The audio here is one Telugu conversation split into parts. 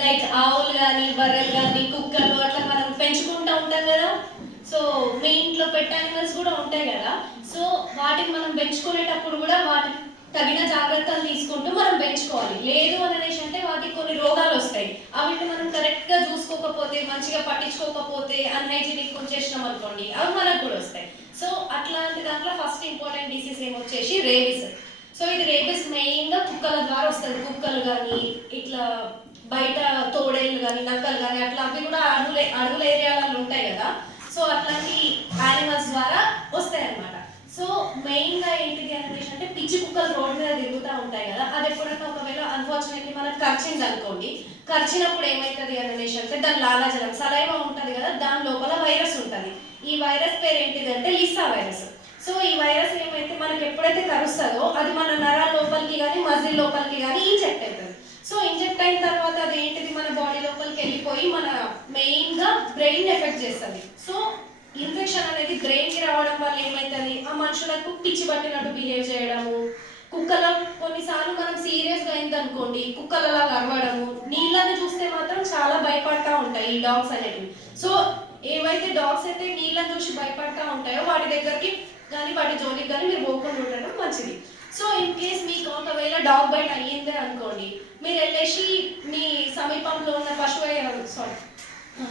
లైక్ ఆవులు కానీ బర్రెలు కానీ కుక్కలు అట్లా మనం పెంచుకుంటూ ఉంటాం కదా. సో మీ ఇంట్లో పెట్ యానిమల్స్ కూడా ఉంటాయి కదా. సో వాటిని మనం పెంచుకునేటప్పుడు కూడా వాటి తగిన జాగ్రత్తలు తీసుకుంటూ మనం పెంచుకోవాలి. లేదు అనేసి అంటే వాటికి కొన్ని రోగాలు వస్తాయి. అవిటిని మనం కరెక్ట్గా చూసుకోకపోతే, మంచిగా పట్టించుకోకపోతే, అన్హైజీనిక్ ఉంచేసినాం అనుకోండి, అవి మనకు కూడా వస్తాయి. సో అట్లాంటి దాంట్లో ఫస్ట్ ఇంపార్టెంట్ డిసీజ్ ఏమొచ్చేసి రేబీస్. సో ఇది రేబీస్ మెయిన్గా కుక్కల ద్వారా వస్తుంది. కుక్కలు కానీ ఇట్లా బయట తోడేళ్ళు కానీ నక్కలు కానీ అట్లా అవి కూడా అడవుల ఏరియాలలో ఉంటాయి కదా. సో అట్లాంటి యానిమల్స్ ద్వారా వస్తాయి అన్నమాట. సో మెయిన్గా ఏంటిది అనేసి అంటే పిచ్చి కుక్కలు రోడ్డు మీద తిరుగుతూ ఉంటాయి కదా. అది ఎప్పుడైనా ఒకవేళ అన్ఫార్చునేట్లీ మనకు కరిచింది అనుకోండి, కరిచినప్పుడు ఏమవుతుంది అనేసి అంటే దాని లాలాజలం సలైవా ఉంటుంది కదా, దాని లోపల వైరస్ ఉంటుంది. ఈ వైరస్ పేరు ఏంటిది అంటే లిసా వైరస్. సో ఈ వైరస్ ఏమైతే మనకి ఎప్పుడైతే కరుస్తుందో అది మన నరాల లోపలికి కానీ మజిల్ లోపలికి కానీ ఇంజెక్ట్ అవుతుంది. సో ఇంజెక్ట్ అయిన తర్వాత అది ఏంటిది మన బాడీ లోపలికి వెళ్ళిపోయి మన మెయిన్గా బ్రెయిన్ ఎఫెక్ట్ చేస్తుంది. సో ఇన్ఫెక్షన్ అనేది బ్రెయిన్కి రావడం వల్ల ఏమవుతుంది, ఆ మనుషులకు పిచ్చి పట్టినట్టు బిహేవ్ చేయడము, కుక్కల కొన్నిసార్లు మనం సీరియస్గా అయింది అనుకోండి కుక్కలలా అరవడము, నీళ్ళని చూస్తే మాత్రం చాలా భయపడతా ఉంటాయి ఈ డాగ్స్ అనేటివి. సో ఏవైతే డాగ్స్ అయితే నీళ్ళని చూసి భయపడతా ఉంటాయో వాటి దగ్గరికి కానీ వాటి జోలికి కానీ మీరు పోకుండా ఉండడం మంచిది. సో ఇన్ కేస్ మీకు ఒకవేళ డాగ్ బైట్ అయ్యిందే అనుకోండి, మీరు వెళ్ళేసి మీ సమీపంలో ఉన్న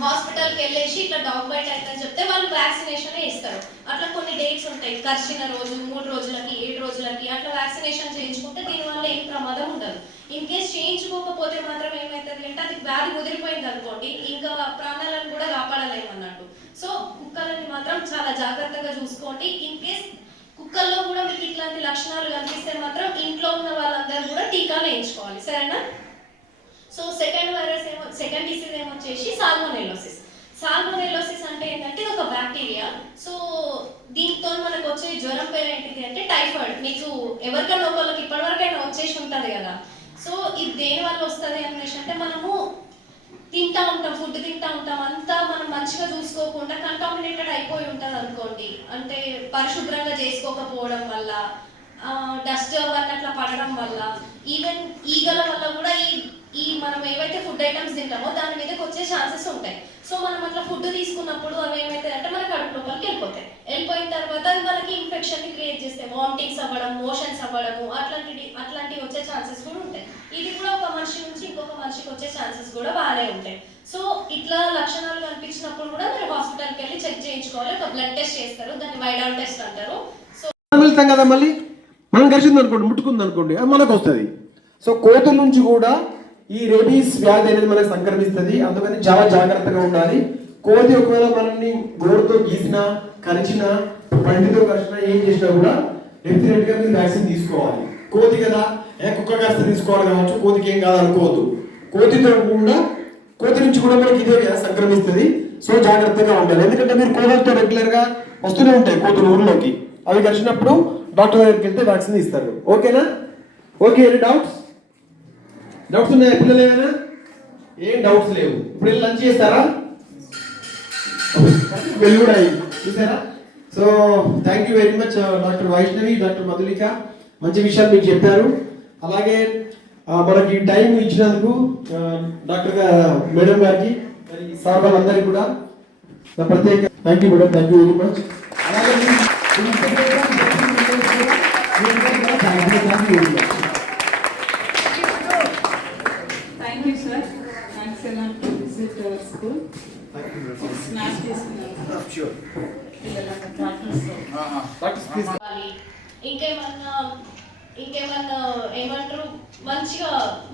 హాస్పిటల్కి వెళ్ళేసి ఇట్లా డాగ్ బైట్ అవుతుందని చెప్తే వాళ్ళు వ్యాక్సినేషన్ ఇస్తారు. అట్లా కొన్ని డేట్స్ ఉంటాయి, కరిచిన రోజు 3 రోజులకి 7 రోజులకి అట్లా వ్యాక్సినేషన్ చేయించుకుంటే దీనివల్ల ఏం ప్రమాదం ఉండదు. ఇన్ కేస్ చేయించుకోకపోతే మాత్రం ఏమవుతుంది అంటే అది వ్యాధి ముదిరిపోయింది అనుకోండి, ఇంకా ప్రాణాలను కూడా కాపాడలేము అన్నట్టు. సో కుక్కలని మాత్రం చాలా జాగ్రత్తగా చూసుకోండి. ఇన్ కేస్ కుక్కల్లో కూడా మీకు ఇట్లాంటి లక్షణాలు కనిపిస్తే మాత్రం ఇంట్లో ఉన్న వాళ్ళందరూ కూడా టీకాలు వేయించుకోవాలి, సరేనా. సో సెకండ్ డిసీజ్ ఏమొచ్చేసి సాల్మోనెల్లోసిస్. సాల్మోనెల్లోసిస్ అంటే ఏంటంటే ఒక బ్యాక్టీరియా. సో దీంతో మనకు వచ్చే జ్వరం పేరు ఏంటిది అంటే టైఫాయిడ్. మీకు ఎవరికైనా ఒకళ్ళకి ఇప్పటివరకైనా వచ్చేసి ఉంటుంది కదా. సో ఇది దేని వల్ల వస్తుంది అనేసి అంటే మనము తింటా ఉంటాం, ఫుడ్ తింటా ఉంటాం, అంతా మనం మంచిగా చూసుకోకుండా కంటామినేటెడ్ అయిపోయి ఉంటుంది అనుకోండి. అంటే పరిశుభ్రంగా చేసుకోకపోవడం వల్ల, డస్ట్ అవన్నీ అట్లా పడడం వల్ల, ఈవెన్ ఈగల వల్ల కూడా ఈ మనం ఏవైతే ఫుడ్ ఐటమ్స్ తింటామో దాని మీదకి వచ్చే ఛాన్సెస్ ఉంటాయి. సో మనం అట్లా ఫుడ్ తీసుకున్నప్పుడు అవి ఏమైతే అంటే మన కడుపు లోపలికి వెళ్ళిపోయిన తర్వాత అది మనకి ఇన్ఫెక్షన్ని క్రియేట్ చేస్తాయి. వామిటింగ్స్ అవ్వడం, మోషన్స్ అవ్వడము అట్లాంటివి వచ్చే ఛాన్సెస్ కూడా ఉంటాయి. ఇది కూడా ఒక మనిషి నుంచి ఇంకొక మనిషికి వచ్చే ఛాన్సెస్ కూడా బాగానే ఉంటాయి. సో ఇట్లా లక్షణాలు కనిపించినప్పుడు కూడా మీరు హాస్పిటల్కి వెళ్ళి చెక్ చేయించుకోవాలి. ఒక బ్లడ్ టెస్ట్ చేస్తారు, దాన్ని వైడాల్ టెస్ట్ అంటారు. సో వెళ్తాం కదా, మళ్ళీ మనం కలిసింది అనుకోండి, ముట్టుకుంది అనుకోండి, అది మనకు వస్తుంది. సో కోతుల నుంచి కూడా ఈ రేబీస్ వ్యాధి అనేది మనకు సంక్రమిస్తుంది. అందుకని చాలా జాగ్రత్తగా ఉండాలి. కోతి ఒకవేళ మనల్ని గోరుతో గీసినా, కరిచినా, పండితో కరిచినా, ఏం చేసినా కూడా డెఫినెట్ గా మీరు వ్యాక్సిన్ తీసుకోవాలి. కోతి కదా, కుక్క కాస్త తీసుకోవాలి కావచ్చు, కోతికి ఏం కాదనుకోవద్దు. కోతి నుంచి కూడా మనకి ఇదే సంక్రమిస్తుంది. సో జాగ్రత్తగా ఉండాలి. ఎందుకంటే మీరు కోతులతో రెగ్యులర్ గా వస్తూనే ఉంటాయి కోతులు ఊర్లోకి. అవి కలిసినప్పుడు డాక్టర్ దగ్గరికి వెళ్తే వ్యాక్సిన్ ఇస్తారు. ఓకేనా? ఓకే, ఎనీ డౌట్స్ ఉన్నాయా పిల్లలు? ఏమైనా ఏం డౌట్స్ లేవు. ఇప్పుడు వెళ్ళి లంచ్ చేస్తారా? వెళ్ళి కూడా చూసారా? So thank you very much doctor Vaishnavi, doctor Madhulika, మంచి విషయాలు మీకు చెప్పారు. అలాగే మనకి టైం ఇచ్చినందుకు డాక్టర్ మేడం గారికి, సార్ వాళ్ళందరికీ కూడా ప్రత్యేక thank you madam, thank you very much. అలాగే Thank you, sir. Thanks a lot to visit our school. Thank you, ma'am. Snack తీసుకున్నాను. Sure. పిల్లలంతా ప్రాక్టీస్. Practice, please. ఇంకేమన్నా ఏమంటారు,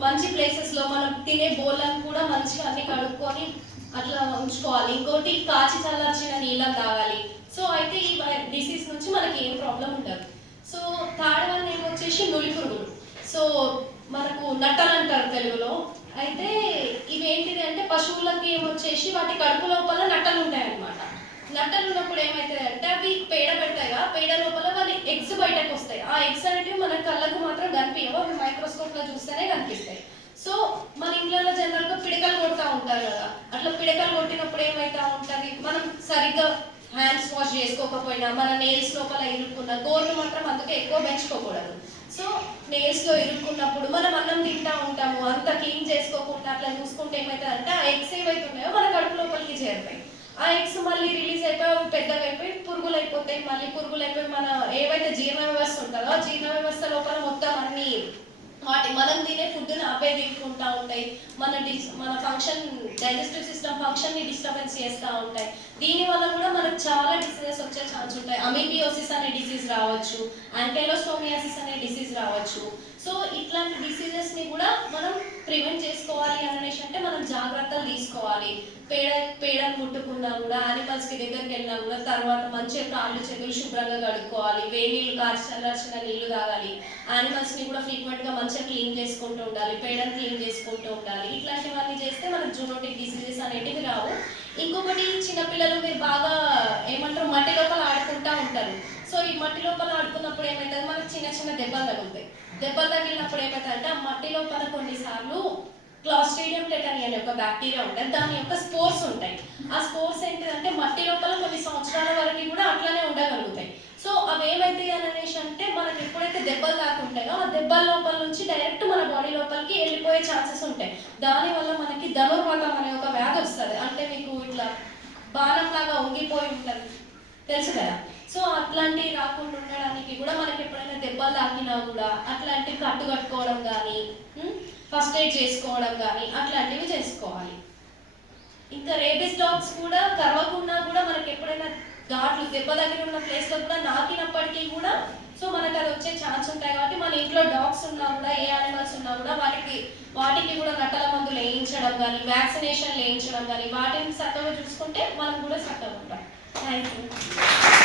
మంచి ప్లేసెస్లో మనం తినే బోళ్ళను కూడా మంచిగా అన్ని కడుక్కొని అట్లా ఉంచుకోవాలి. ఇంకోటి కాచి చల్లార్చిన నీళ్ళని తాగాలి. సో అయితే ఈ డిసీజ్ నుంచి మనకి ఏం ప్రాబ్లం ఉండదు. సో థర్డ్ వన్ ఏమొచ్చేసి నులి పురుగులు. సో మనకు నట్టలు అంటారు తెలుగులో. అయితే ఇవేంటిది అంటే పశువులకి ఏమొచ్చేసి వాటి కడుపు లోపల నట్టలు ఉంటాయన్నమాట. నట్టలు ఉన్నప్పుడు ఏమవుతుంది అంటే అవి పేడ పెడతాయి, పేడ లోపల వాళ్ళ ఎగ్స్ బయటకు వస్తాయి. ఆ ఎగ్స్ అనేటివి మన కళ్ళకు మాత్రం కనిపించవు, అవి మైక్రోస్కోప్లో చూస్తేనే కనిపిస్తాయి. సో మన ఇంట్లో జనరల్గా పిడకలు కొడుతూ ఉంటారు కదా, అట్లా పిడకలు కొట్టినప్పుడు ఏమవుతా ఉంటుంది, మనం సరిగ్గా హ్యాండ్స్ వాష్ చేసుకోకపోయినా మన నెయిల్స్ లోపల ఇరుక్కున్న గోర్లు మాత్రం అందుకే ఎక్కువ పెంచుకోకూడదు. సో నెయిల్స్లో ఇరుక్కున్నప్పుడు మనం అన్నం తింటూ ఉంటాం ఉంటాము, అంత క్లీన్ చేసుకోకుండా అట్లా చూసుకుంటే ఏమవుతుంది అంటే ఆ ఎగ్స్ ఏవైతే ఉన్నాయో మన కడుపు లోపలికి చేరుతాయి. ఆ ఎగ్స్ మళ్ళీ రిలీజ్ అయిపోయి అవి పెద్దగా అయిపోయి పురుగులు అయిపోతాయి. మళ్ళీ పురుగులు అయిపోయి మన ఏవైతే జీర్ణ వ్యవస్థ ఉంటుందో ఆ జీర్ణ వ్యవస్థ లోపల మొత్తం అన్ని మనం తినే ఫుడ్ని అవే తింటుంటా ఉంటాయి. మన ఫంక్షన్ డైజెస్టివ్ సిస్టమ్ ఫంక్షన్ని డిస్టర్బెన్స్ చేస్తూ ఉంటాయి. దీనివల్ల కూడా మనకు చాలా డిసీజెస్ వచ్చే ఛాన్స్ ఉంటాయి. అమీబియోసిస్ అనే డిసీజ్ రావచ్చు, యాంకైలోస్టోమియాసిస్ అనే డిసీజ్ రావచ్చు. సో ఇట్లాంటి డిసీజెస్ని కూడా మనం ప్రివెంట్ చేసుకోవాలి అనేసి అంటే మనం జాగ్రత్తలు తీసుకోవాలి. పేడను ముట్టుకున్నా కూడా యానిమల్స్కి దగ్గరికి వెళ్ళినా కూడా తర్వాత మంచిగా కాళ్ళు చేతులు శుభ్రంగా కడుక్కోవాలి. వేడి నీళ్ళు కాచి చల్లార్చిన నీళ్లు తాగాలి. యానిమల్స్ని కూడా ఫ్రీక్వెంట్గా మంచిగా క్లీన్ చేసుకుంటూ ఉండాలి, పేడను క్లీన్ చేసుకుంటూ ఉండాలి. ఇట్లాంటివన్నీ చేస్తే మనకు జూనోటిక్ డిసీజెస్ అనేటివి రావు. ఇంకొకటి చిన్నపిల్లలు మీరు బాగా ఏమంటారు మట్టి లోపల ఆడుకుంటూ ఉంటారు. సో ఈ మట్టి లోపల ఆడుకున్నప్పుడు ఏమవుతుంది మనకు చిన్న చిన్న దెబ్బలు తగులుతాయి. దెబ్బలు తగిలినప్పుడు ఏమవుతుంది అంటే ఆ మట్టి లోపల కొన్నిసార్లు క్లాస్ట్రీడియం టెటనీ అనే ఒక బ్యాక్టీరియా ఉంటుంది. దాని యొక్క స్పోర్స్ ఉంటాయి. ఆ స్పోర్స్ ఏంటిదంటే మట్టి లోపల కొన్ని సంవత్సరాల వరకు కూడా అట్లానే ఉండగలుగుతాయి. సో అవి ఏమైతాయి అనేసి అంటే మనకి ఎప్పుడైతే దెబ్బలు కాకుంటాయో ఆ దెబ్బల లోపల నుంచి డైరెక్ట్ మన బాడీ లోపలికి వెళ్ళిపోయే ఛాన్సెస్ ఉంటాయి. దానివల్ల మనకి ధనుర్వాతం అనే ఒక వ్యాధి వస్తుంది. అంటే మీకు ఇట్లా బాణం లాగా వంగిపోయి ఉంటుంది తెలుసు కదా. సో అట్లాంటివి రాకుండా ఉండడానికి కూడా మనకి ఎప్పుడైనా దెబ్బలు తాకినా కూడా అట్లాంటివి కట్టుకోవడం కానీ ఫస్ట్ ఎయిడ్ చేసుకోవడం కానీ అట్లాంటివి చేసుకోవాలి. ఇంకా రేబిస్ డాగ్స్ కూడా కరవకుండా కూడా మనకి ఎప్పుడైనా ఘాట్లు దెబ్బ దగ్గర ఉన్న ప్లేస్లో కూడా నాకినప్పటికీ కూడా సో మనకు అది వచ్చే ఛాన్స్ ఉంటాయి. కాబట్టి మన ఇంట్లో డాగ్స్ ఉన్నా కూడా ఏ యానిమల్స్ ఉన్నా కూడా వాటికి కూడా గట్టల మందులు వేయించడం కానీ వ్యాక్సినేషన్ వేయించడం కానీ వాటిని చక్కగా చూసుకుంటే మనం కూడా చక్కగా ఉంటాం. Thank you.